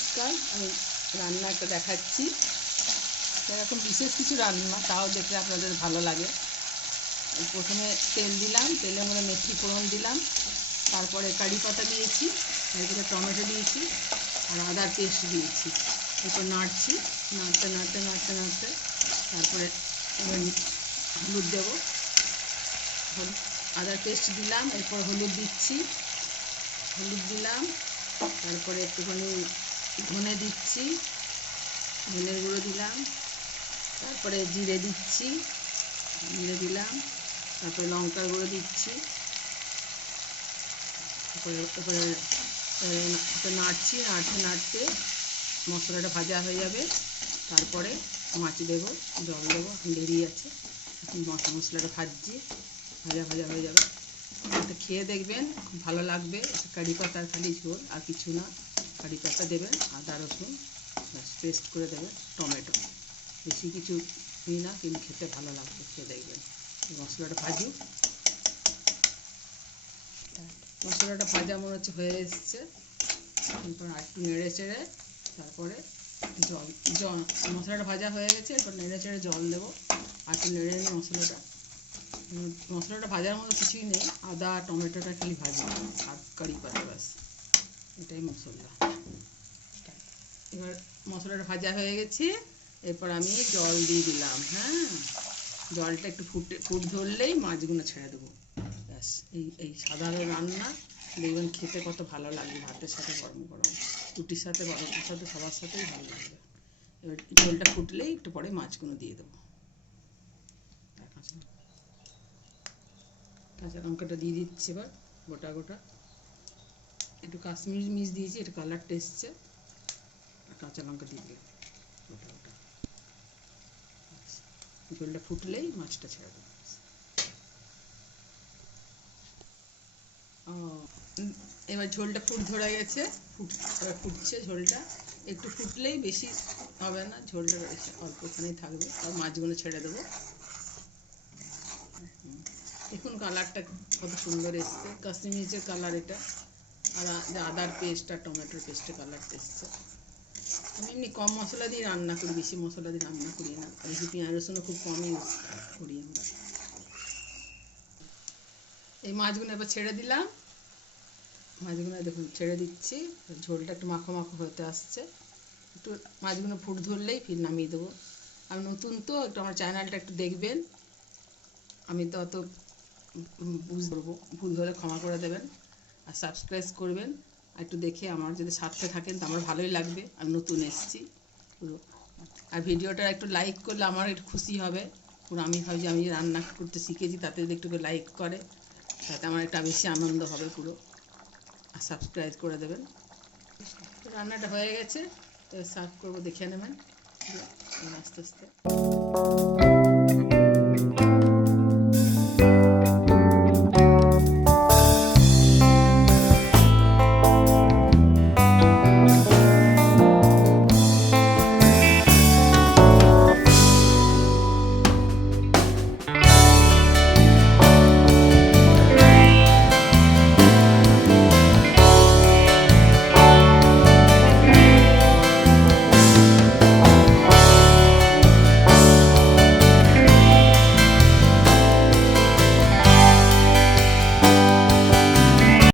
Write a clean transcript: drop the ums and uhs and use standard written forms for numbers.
নমস্কার, আমি রান্না একটা দেখাচ্ছি। এরকম বিশেষ কিছু রান্না, তাও দেখলে আপনাদের ভালো লাগে। প্রথমে তেল দিলাম, তেলের মধ্যে মেথি ফোড়ন দিলাম, তারপরে কারি পাতা দিয়েছি, এরপরে টমেটো দিয়েছি আর আদার পেস্ট দিয়েছি। এরপর নাড়ছি, নাড়তে নাড়তে নাড়তে নাড়তে তারপরে হলুদ দেবো, আদার পেস্ট দিলাম, এরপর হলুদ দিচ্ছি, হলুদ দিলাম, তারপরে একটুখানি ধনে দিচ্ছি, ধনের গুঁড়ো দিলাম, তারপরে জিরে দিচ্ছি, জিরে দিলাম, তারপরে লঙ্কার গুঁড়ো দিচ্ছি, তারপরে নাড়ছি, নাড়তে নাড়তে মশলাটা ভাজা হয়ে যাবে। তারপরে মাছ দেবো, জল দেবো, বেরিয়ে আছে, মশলাটা ভাজছি, ভাজা ভাজা হয়ে যাবে। এটা খেয়ে দেখবেন, খুব ভালো লাগবে। কারি পাতার খালি ঝোল, আর কিছু না। কারি পাতা দেবেন, আদা রসুন পেস্ট করে দেবেন, টমেটো, বেশি কিছু নিই না, কিন্তু খেতে ভালো লাগবে। খেয়ে দেখবেন। মশলাটা ভাজুক, মশলাটা ভাজা মনে হচ্ছে হয়ে এসছে। এরপর আর একটু নেড়ে চেড়ে তারপরে জল মশলাটা ভাজা হয়ে গেছে, এরপর নেড়ে চেড়ে জল দেবো। আর একটু নেড়ে নিয়ে মশলাটা ভাজার মতো কিছুই নেই, আদা টমেটোটা খালি ভাজি আর কারি পাতা, ব্যাস, এটাই মশলা। এবার মশলাটা ভাজা হয়ে গেছে, এরপর আমি জল দিয়ে দিলাম। হ্যাঁ, জলটা একটু ফুট ধরলেই মাছগুলো ছেড়ে দেবো, ব্যাস। এই সাধারণ রান্না দেখবেন খেতে কত ভালো লাগবে, ভাতের সাথে গরম গরম, রুটির সাথে, পরোটার সাথে, সবার সাথেই ভালো লাগবে। এবার ঝোলটা ফুটলেই একটু পরে মাছগুলো দিয়ে দেবো। কাঁচা লঙ্কাটা দিয়ে দিচ্ছি, এবার গোটা গোটা, একটু কাশ্মীরি মির্চ দিয়েছি, একটু কালারটা এসছে। কাঁচা লঙ্কা দিয়ে দিলাম গোটা গোটা। ঝোলটা ফুটলেই মাছটা ছেড়ে দেবো। এবার ঝোলটা ফুট ধরে গেছে, এবার ফুটছে ঝোলটা। একটু ফুটলেই, বেশি হবে না, ঝোলটা অল্পখানেই থাকবে। আর মাছগুলো ছেড়ে দেবো। দেখুন কালারটা কত সুন্দর এসছে, কাশ্মীরি মির্চের কালার এটা, আর আদার পেস্ট আর টমেটোর পেস্টের কালারটা এসছে। আমি এমনি কম মশলা দিয়ে রান্না করি, বেশি মশলা দিয়ে রান্না করি না, বেশি পেঁয়াজ রসুনও খুব কমই ইউজ করি আমরা। এই মাছগুলো এবার ছেড়ে দিলাম, মাছগুলো দেখুন ছেড়ে দিচ্ছি। ঝোলটা একটু মাখো মাখো হতে আসছে, একটু মাছগুলো ফুট ধরলেই ফির নামিয়ে দেবো। আমি নতুন তো, একটু আমার চ্যানেলটা একটু দেখবেন, আমি তো অত বুঝতে পারবো, ভুল হলে ক্ষমা করে দেবেন, আর সাবস্ক্রাইব করবেন। আর একটু দেখে আমার যদি সাথে থাকেন তো আমার ভালোই লাগবে, আমি নতুন এসেছি পুরো। আর ভিডিওটা একটু লাইক করলে আমার একটু খুশি হবে পুরো। আমি ভাবি যে আমি রান্না করতে শিখেছি, তাতে যদি একটু লাইক করে তাতে আমার একটা বেশি আনন্দ হবে পুরো। আর সাবস্ক্রাইব করে দেবেন। রান্নাটা হয়ে গেছে, সার্ভ করবো, দেখে নেবেন আস্তে আস্তে।